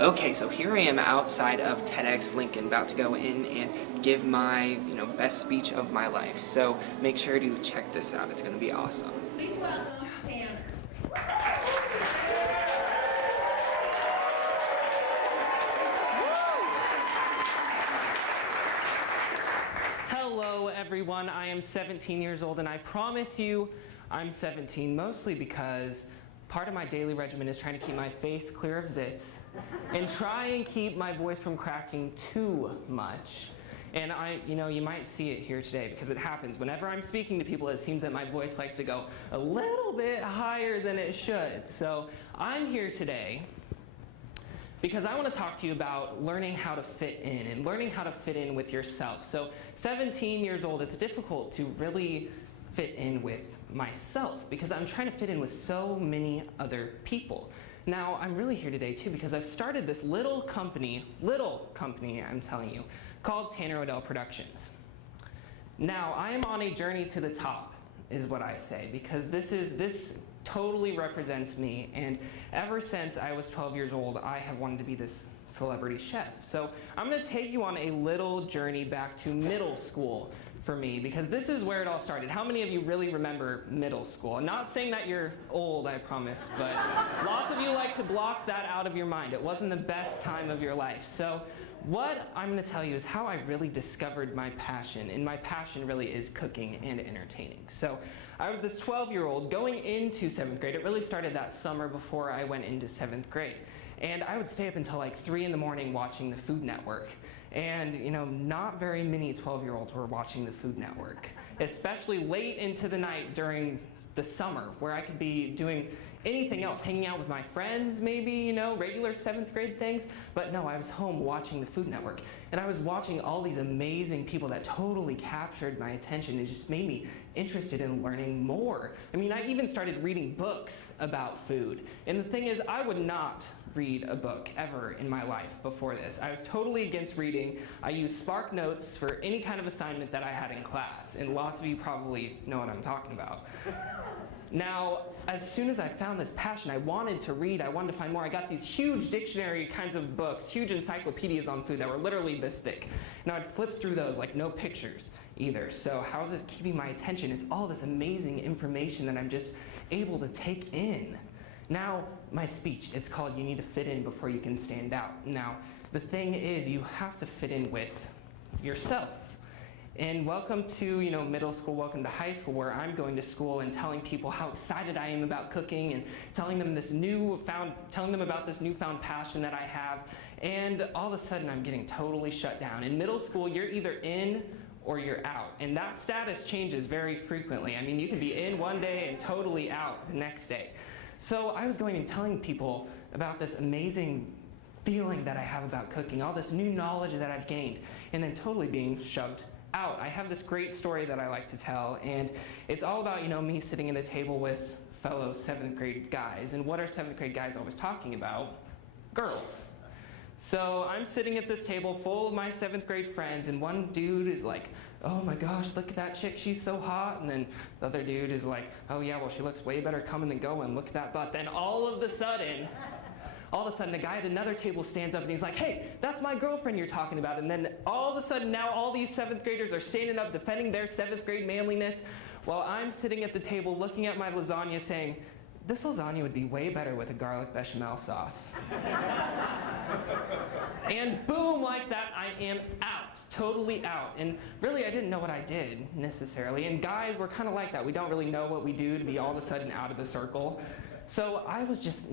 Okay, so here I am outside of TEDx Lincoln, about to go in and give my, best speech of my life. So make sure to check this out. It's going to be awesome. Please welcome Tanner. Hello, everyone. I am 17 years old, and I promise you I'm 17 mostly because part of my daily regimen is trying to keep my face clear of zits and try and keep my voice from cracking too much. And you might see it here today because it happens. Whenever I'm speaking to people, it seems that my voice likes to go a little bit higher than it should. So I'm here today because I want to talk to you about learning how to fit in and learning how to fit in with yourself. So 17 years old, it's difficult to really fit in with myself because I'm trying to fit in with so many other people. Now, I'm really here today too because I've started this little company, I'm telling you, called Tanner Odell Productions. Now, I am on a journey to the top, is what I say, because this totally represents me, and ever since I was 12 years old, I have wanted to be this celebrity chef. So I'm going to take you on a little journey back to middle school for me, because this is where it all started. How many of you really remember middle school? I'm not saying that you're old, I promise, but lots of you like to block that out of your mind. It wasn't the best time of your life. So what I'm going to tell you is how I really discovered my passion, and my passion really is cooking and entertaining. So I was this 12-year-old going into 7th grade. It really started that summer before I went into 7th grade. And I would stay up until like 3 in the morning watching the Food Network. And, not very many 12-year-olds were watching the Food Network, especially late into the night during the summer, where I could be doing anything else, hanging out with my friends maybe, regular 7th grade things. But no, I was home watching the Food Network. And I was watching all these amazing people that totally captured my attention and just made me interested in learning more. I mean, I even started reading books about food. And the thing is, I would not read a book ever in my life before this. I was totally against reading. I used Spark Notes for any kind of assignment that I had in class. And lots of you probably know what I'm talking about. Now, as soon as I found this passion, I wanted to read, I wanted to find more. I got these huge dictionary kinds of books, huge encyclopedias on food that were literally this thick. And I'd flip through those, like no pictures either. So how is it keeping my attention? It's all this amazing information that I'm just able to take in. Now, my speech, it's called You Need to Fit In Before You Can Stand Out. Now, the thing is, you have to fit in with yourself. And welcome to, middle school, welcome to high school, where I'm going to school and telling people how excited I am about cooking and telling them about this newfound passion that I have. And all of a sudden, I'm getting totally shut down. In middle school, you're either in or you're out. And that status changes very frequently. I mean, you can be in one day and totally out the next day. So I was going and telling people about this amazing feeling that I have about cooking, all this new knowledge that I've gained, and then totally being shoved out. I have this great story that I like to tell, and it's all about, me sitting at a table with fellow 7th grade guys. And what are 7th grade guys always talking about? Girls. So I'm sitting at this table full of my 7th grade friends, and one dude is like, oh my gosh, look at that chick, she's so hot. And then the other dude is like, oh yeah, well, she looks way better coming than going, look at that butt. Then all of a sudden, a guy at another table stands up and he's like, hey, that's my girlfriend you're talking about. And then all of a sudden, now all these 7th graders are standing up defending their 7th grade manliness, while I'm sitting at the table looking at my lasagna saying, this lasagna would be way better with a garlic bechamel sauce. And boom, like that, I am out, totally out. And really, I didn't know what I did necessarily. And guys, we're kind of like that. We don't really know what we do to be all of a sudden out of the circle. So I was just,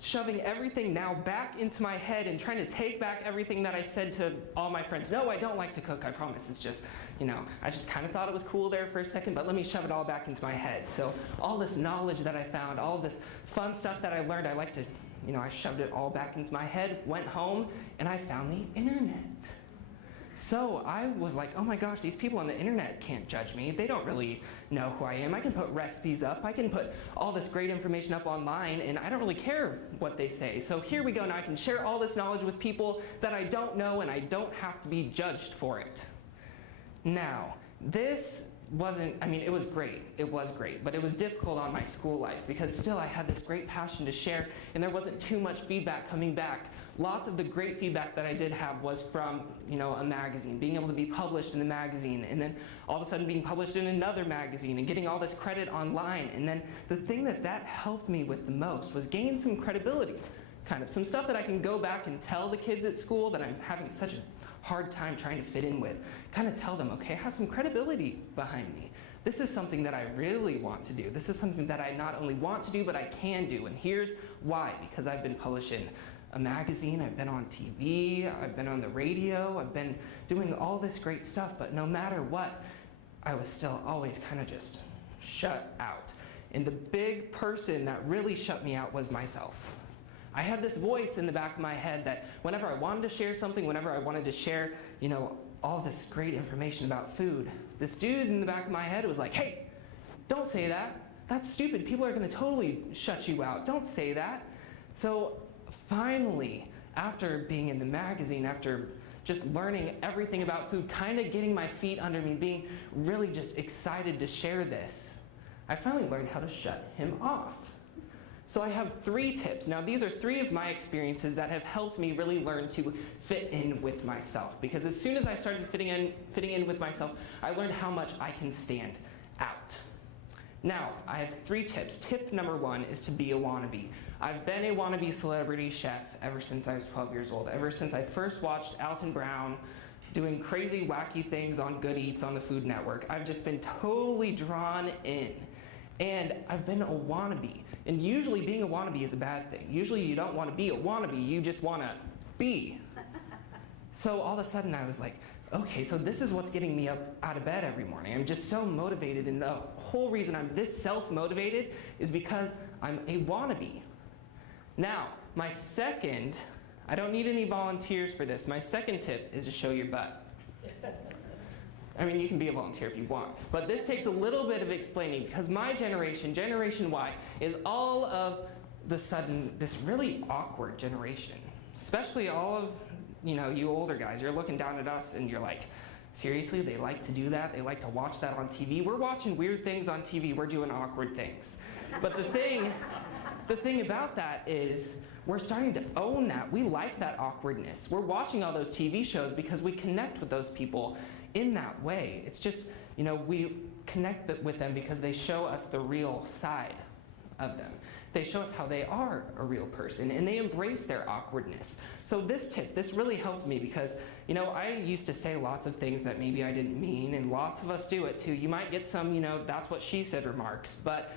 shoving everything now back into my head and trying to take back everything that I said to all my friends. No, I don't like to cook, I promise. It's just, I just kind of thought it was cool there for a second, but let me shove it all back into my head. So all this knowledge that I found, all this fun stuff that I learned, I shoved it all back into my head, went home, and I found the internet. So I was like, oh my gosh, these people on the internet can't judge me. They don't really know who I am. I can put recipes up. I can put all this great information up online, and I don't really care what they say. So here we go. Now I can share all this knowledge with people that I don't know, and I don't have to be judged for it. Now, this wasn't, I mean, it was great, but it was difficult on my school life because still I had this great passion to share and there wasn't too much feedback coming back. Lots of the great feedback that I did have was from, a magazine, being able to be published in a magazine, and then all of a sudden being published in another magazine and getting all this credit online. And then the thing that helped me with the most was gain some credibility, kind of some stuff that I can go back and tell the kids at school that I'm having such a hard time trying to fit in with. Kind of tell them, okay, I have some credibility behind me. This is something that I really want to do. This is something that I not only want to do, but I can do. And here's why. Because I've been published in a magazine, I've been on TV, I've been on the radio, I've been doing all this great stuff, but no matter what, I was still always kind of just shut out. And the big person that really shut me out was myself. I had this voice in the back of my head that whenever I wanted to share something, whenever I wanted to share, all this great information about food, this dude in the back of my head was like, hey, don't say that. That's stupid. People are going to totally shut you out. Don't say that. So finally, after being in the magazine, after just learning everything about food, kind of getting my feet under me, being really just excited to share this, I finally learned how to shut him off. So I have 3 tips. Now these are 3 of my experiences that have helped me really learn to fit in with myself. Because as soon as I started fitting in with myself, I learned how much I can stand out. Now, I have 3 tips. Tip number 1 is to be a wannabe. I've been a wannabe celebrity chef ever since I was 12 years old. Ever since I first watched Alton Brown doing crazy, wacky things on Good Eats on the Food Network. I've just been totally drawn in. And I've been a wannabe. And usually being a wannabe is a bad thing. Usually you don't want to be a wannabe, you just want to be. So all of a sudden I was like, okay, so this is what's getting me up out of bed every morning. I'm just so motivated, and the whole reason I'm this self-motivated is because I'm a wannabe. Now, my second, I don't need any volunteers for this. My second tip is to show your butt. I mean, you can be a volunteer if you want, but this takes a little bit of explaining because my generation, Generation Y, is all of the sudden this really awkward generation. Especially all of, you older guys. You're looking down at us and you're like, seriously, they like to do that? They like to watch that on TV? We're watching weird things on TV. We're doing awkward things. But the thing about that is we're starting to own that. We like that awkwardness. We're watching all those TV shows because we connect with those people in that way. It's just, we connect with them because they show us the real side of them. They show us how they are a real person, and they embrace their awkwardness. So this really helped me because, I used to say lots of things that maybe I didn't mean, and lots of us do it too. You might get some, that's what she said remarks, but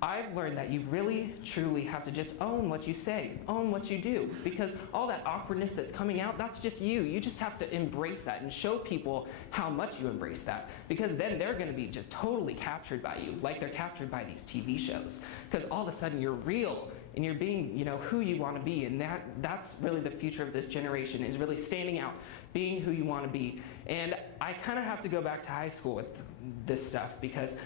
I've learned that you really, truly have to just own what you say, own what you do, because all that awkwardness that's coming out, that's just you. You just have to embrace that and show people how much you embrace that, because then they're going to be just totally captured by you, like they're captured by these TV shows, because all of a sudden you're real and you're being, who you want to be, and that's really the future of this generation, is really standing out, being who you want to be. And I kind of have to go back to high school with this stuff because,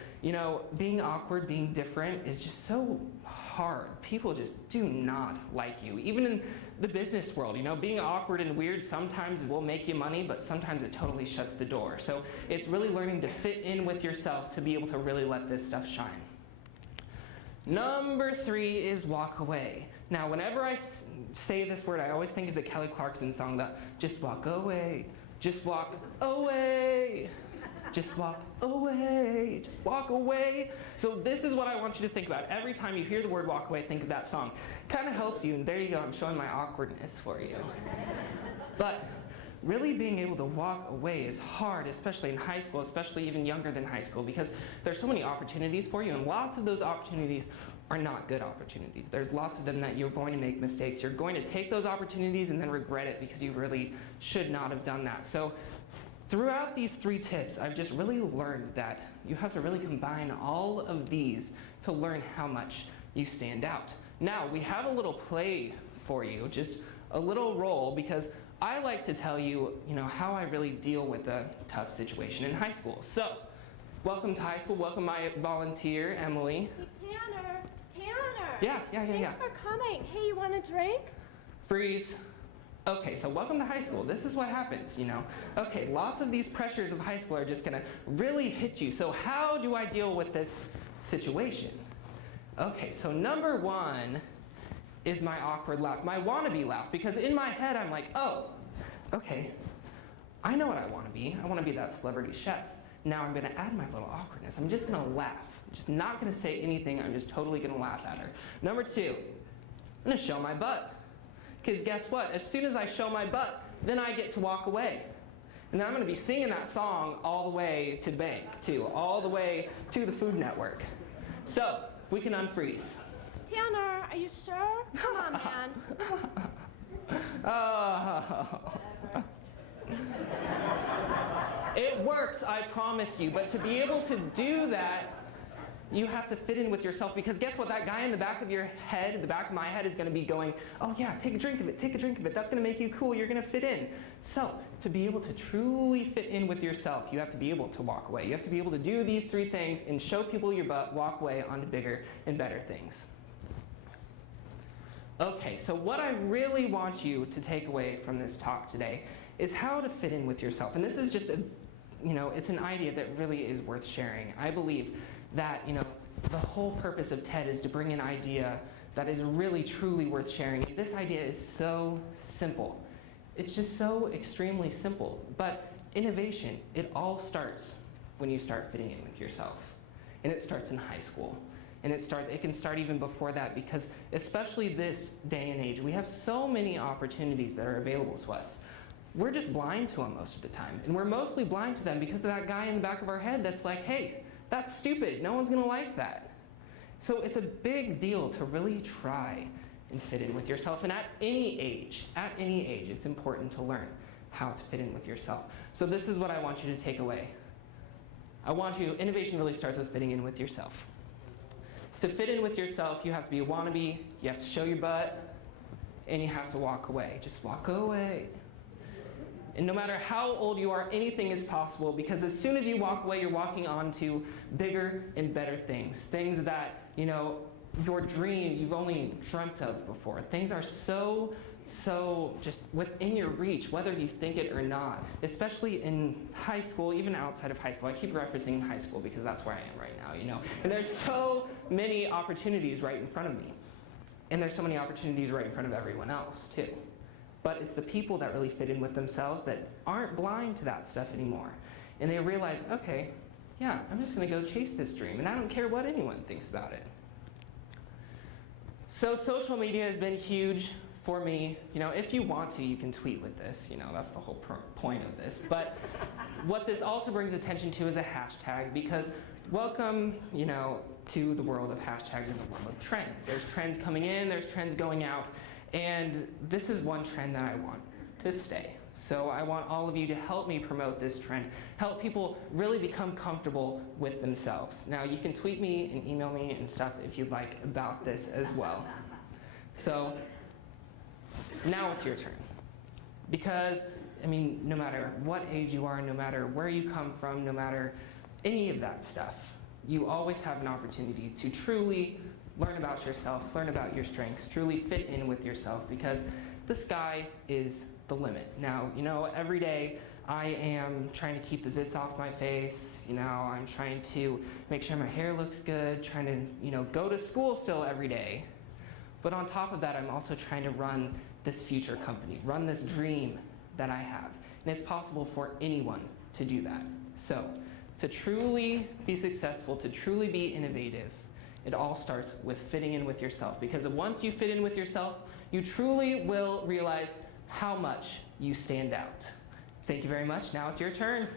being awkward, being different is just so hard. People just do not like you. Even in the business world, being awkward and weird sometimes will make you money, but sometimes it totally shuts the door. So it's really learning to fit in with yourself to be able to really let this stuff shine. Number 3 is walk away. Now, whenever I say this word, I always think of the Kelly Clarkson song, the just walk away, just walk away. Just walk away, just walk away. So this is what I want you to think about. Every time you hear the word walk away, think of that song. Kind of helps you, and there you go, I'm showing my awkwardness for you. But really being able to walk away is hard, especially in high school, especially even younger than high school, because there's so many opportunities for you, and lots of those opportunities are not good opportunities. There's lots of them that you're going to make mistakes. You're going to take those opportunities and then regret it because you really should not have done that. So throughout these 3 tips, I've just really learned that you have to really combine all of these to learn how much you stand out. Now, we have a little play for you, just a little role, because I like to tell you, how I really deal with a tough situation in high school. So, welcome to high school. Welcome my volunteer, Emily. Hey, Tanner. Yeah. Thanks for coming. Hey, you want a drink? Freeze. Okay, so welcome to high school. This is what happens, you know. Okay, lots of these pressures of high school are just gonna really hit you. So how do I deal with this situation? Okay, so number one is my awkward laugh, my wannabe laugh, because in my head I'm like, oh, okay, I know what I wanna be. I wanna be that celebrity chef. Now I'm gonna add my little awkwardness. I'm just gonna laugh. I'm just not gonna say anything. I'm just totally gonna laugh at her. Number two, I'm gonna show my butt. Because guess what? As soon as I show my butt, then I get to walk away. And then I'm going to be singing that song all the way to the bank, too. All the way to the Food Network. So, we can unfreeze. Tanner, are you sure? Come on, man. It works, I promise you. But to be able to do that, you have to fit in with yourself, because guess what? That guy in the back of your head, the back of my head, is going to be going, oh yeah, take a drink of it, take a drink of it. That's going to make you cool. You're going to fit in. So to be able to truly fit in with yourself, you have to be able to walk away. You have to be able to do these three things and show people your butt, walk away onto bigger and better things. Okay, so what I really want you to take away from this talk today is how to fit in with yourself. And this is just it's an idea that really is worth sharing. I believe that, the whole purpose of TED is to bring an idea that is really, truly worth sharing. This idea is so simple. It's just so extremely simple. But innovation, it all starts when you start fitting in with yourself. And it starts in high school. And it can start even before that, because especially this day and age, we have so many opportunities that are available to us. We're just blind to them most of the time. And we're mostly blind to them because of that guy in the back of our head that's like, hey, that's stupid. No one's going to like that. So it's a big deal to really try and fit in with yourself. And at any age, it's important to learn how to fit in with yourself. So this is what I want you to take away. Innovation really starts with fitting in with yourself. To fit in with yourself, you have to be a wannabe, you have to show your butt, and you have to walk away. Just walk away. And no matter how old you are, anything is possible, because as soon as you walk away, you're walking on to bigger and better things. Things that, your dream, you've only dreamt of before. Things are so just within your reach, whether you think it or not. Especially in high school, even outside of high school. I keep referencing high school because that's where I am right now, And there's so many opportunities right in front of me. And there's so many opportunities right in front of everyone else, too. But it's the people that really fit in with themselves that aren't blind to that stuff anymore. And they realize, okay, yeah, I'm just going to go chase this dream, and I don't care what anyone thinks about it. So social media has been huge for me. If you want to, you can tweet with this. That's the whole point of this. But what this also brings attention to is a hashtag, because welcome, to the world of hashtags and the world of trends. There's trends coming in, there's trends going out. And this is one trend that I want to stay. So I want all of you to help me promote this trend, help people really become comfortable with themselves. Now, you can tweet me and email me and stuff if you'd like about this as well. So now it's your turn. Because, no matter what age you are, no matter where you come from, no matter any of that stuff, you always have an opportunity to truly learn about yourself, learn about your strengths, truly fit in with yourself, because the sky is the limit. Now, every day I am trying to keep the zits off my face, I'm trying to make sure my hair looks good, trying to, go to school still every day. But on top of that, I'm also trying to run this future company, run this dream that I have. And it's possible for anyone to do that. So, to truly be successful, to truly be innovative, it all starts with fitting in with yourself, because once you fit in with yourself, you truly will realize how much you stand out. Thank you very much. Now it's your turn.